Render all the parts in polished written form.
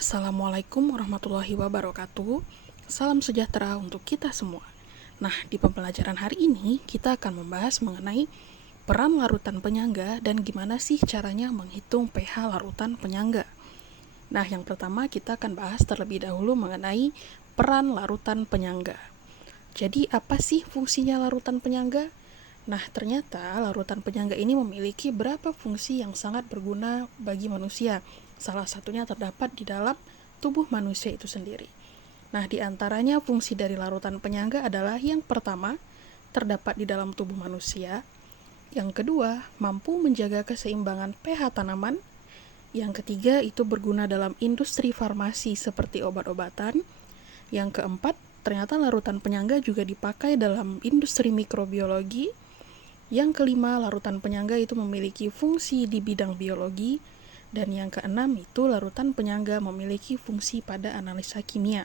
Assalamualaikum warahmatullahi wabarakatuh. Salam sejahtera untuk kita semua. Nah, di pembelajaran hari ini kita akan membahas mengenai peran larutan penyangga dan gimana sih caranya menghitung pH larutan penyangga. Nah, yang pertama kita akan bahas terlebih dahulu mengenai peran larutan penyangga. Jadi, apa sih fungsinya larutan penyangga? Nah, ternyata larutan penyangga ini memiliki beberapa fungsi yang sangat berguna bagi manusia. Salah satunya terdapat di dalam tubuh manusia itu sendiri. Nah, di antaranya fungsi dari larutan penyangga adalah yang pertama, terdapat di dalam tubuh manusia. Yang kedua, mampu menjaga keseimbangan pH tanaman. Yang ketiga, itu berguna dalam industri farmasi seperti obat-obatan. Yang keempat, ternyata larutan penyangga juga dipakai dalam industri mikrobiologi. Yang kelima, larutan penyangga itu memiliki fungsi di bidang biologi. Dan yang keenam itu larutan penyangga memiliki fungsi pada analisa kimia.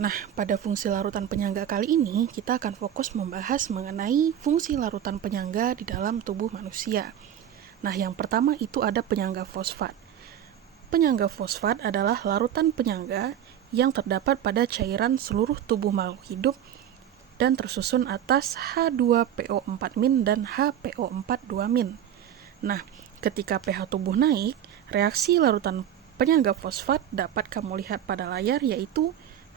Nah, pada fungsi larutan penyangga kali ini, kita akan fokus membahas mengenai fungsi larutan penyangga di dalam tubuh manusia. Nah, yang pertama itu ada penyangga fosfat. Penyangga fosfat adalah larutan penyangga yang terdapat pada cairan seluruh tubuh makhluk hidup dan tersusun atas H2PO4- dan HPO42-. Nah, ketika pH tubuh naik, reaksi larutan penyangga fosfat dapat kamu lihat pada layar, yaitu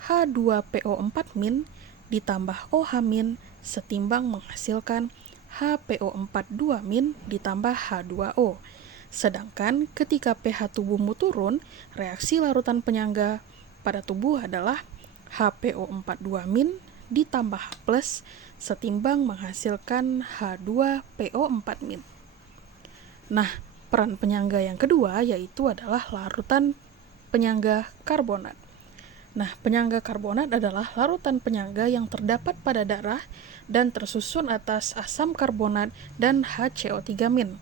H2PO4- ditambah OH- setimbang menghasilkan HPO42- ditambah H2O. Sedangkan ketika pH tubuhmu turun, reaksi larutan penyangga pada tubuh adalah HPO42- ditambah H+ setimbang menghasilkan H2PO4-. Nah, peran penyangga yang kedua yaitu adalah larutan penyangga karbonat. Nah, penyangga karbonat adalah larutan penyangga yang terdapat pada darah dan tersusun atas asam karbonat dan HCO3-.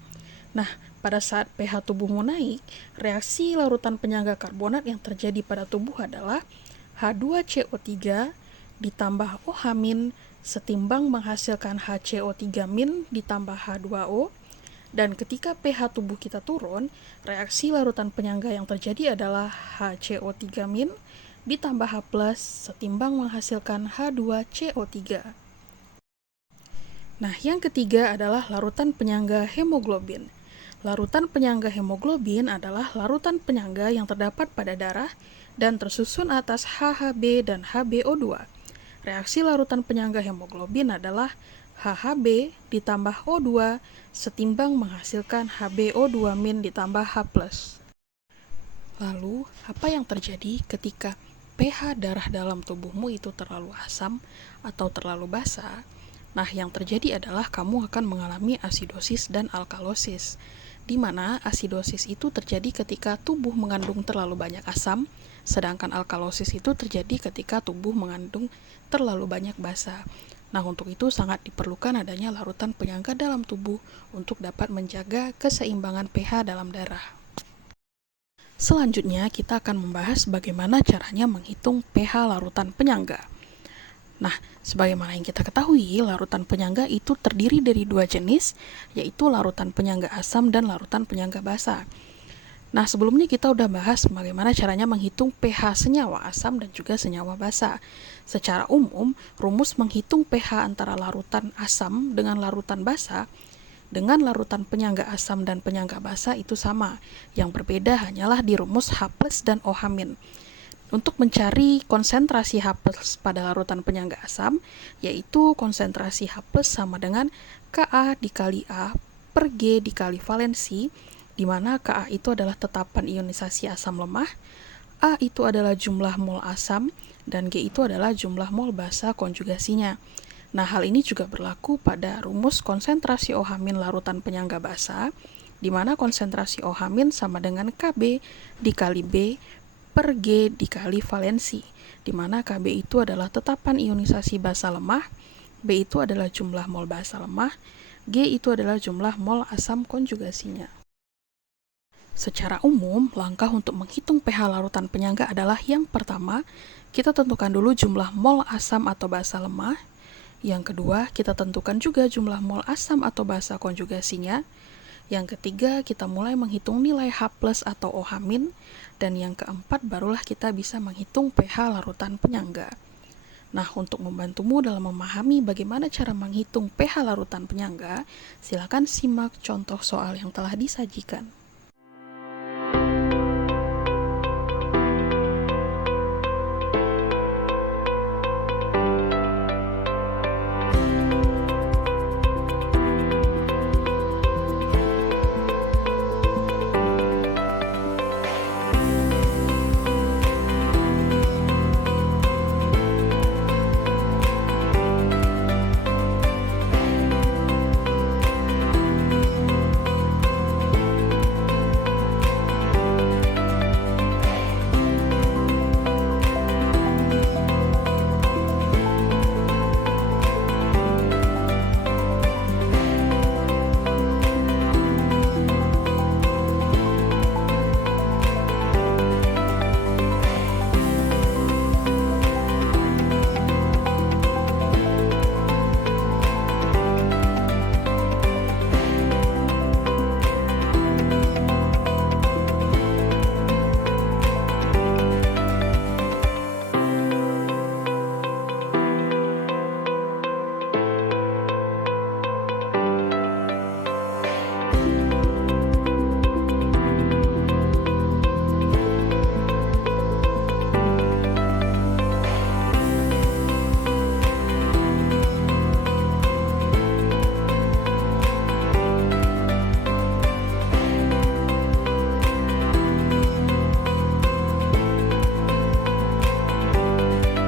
Nah, pada saat pH tubuhmu naik, reaksi larutan penyangga karbonat yang terjadi pada tubuh adalah H2CO3 ditambah OH- setimbang menghasilkan HCO3- ditambah H2O. Dan ketika pH tubuh kita turun, reaksi larutan penyangga yang terjadi adalah HCO3- ditambah H+ setimbang menghasilkan H2CO3. Nah, yang ketiga adalah larutan penyangga hemoglobin. Larutan penyangga hemoglobin adalah larutan penyangga yang terdapat pada darah dan tersusun atas HHB dan HbO2. Reaksi larutan penyangga hemoglobin adalah HHB ditambah O2 setimbang menghasilkan HbO2- ditambah H+. Lalu, apa yang terjadi ketika pH darah dalam tubuhmu itu terlalu asam atau terlalu basa? Nah, yang terjadi adalah kamu akan mengalami asidosis dan alkalosis, di mana asidosis itu terjadi ketika tubuh mengandung terlalu banyak asam, sedangkan alkalosis itu terjadi ketika tubuh mengandung terlalu banyak basa. Nah, untuk itu sangat diperlukan adanya larutan penyangga dalam tubuh untuk dapat menjaga keseimbangan pH dalam darah. Selanjutnya, kita akan membahas bagaimana caranya menghitung pH larutan penyangga. Nah, sebagaimana yang kita ketahui, larutan penyangga itu terdiri dari dua jenis, yaitu larutan penyangga asam dan larutan penyangga basa. Nah, sebelumnya kita udah bahas bagaimana caranya menghitung pH senyawa asam dan juga senyawa basa. Secara umum, rumus menghitung pH antara larutan asam dengan larutan basa dengan larutan penyangga asam dan penyangga basa itu sama. Yang berbeda hanyalah di rumus H+ dan OH-. Untuk mencari konsentrasi H+ pada larutan penyangga asam, yaitu konsentrasi H+ sama dengan Ka dikali A per G dikali valensi, di mana Ka itu adalah tetapan ionisasi asam lemah, A itu adalah jumlah mol asam, dan G itu adalah jumlah mol basa konjugasinya. Nah, hal ini juga berlaku pada rumus konsentrasi OH- larutan penyangga basa, di mana konsentrasi OH- sama dengan Kb dikali B per G dikali valensi, di mana Kb itu adalah tetapan ionisasi basa lemah, B itu adalah jumlah mol basa lemah, G itu adalah jumlah mol asam konjugasinya. Secara umum, langkah untuk menghitung pH larutan penyangga adalah yang pertama, kita tentukan dulu jumlah mol asam atau basa lemah. Yang kedua, kita tentukan juga jumlah mol asam atau basa konjugasinya. Yang ketiga, kita mulai menghitung nilai H+ atau OH-, dan yang keempat barulah kita bisa menghitung pH larutan penyangga. Nah, untuk membantumu dalam memahami bagaimana cara menghitung pH larutan penyangga, silakan simak contoh soal yang telah disajikan.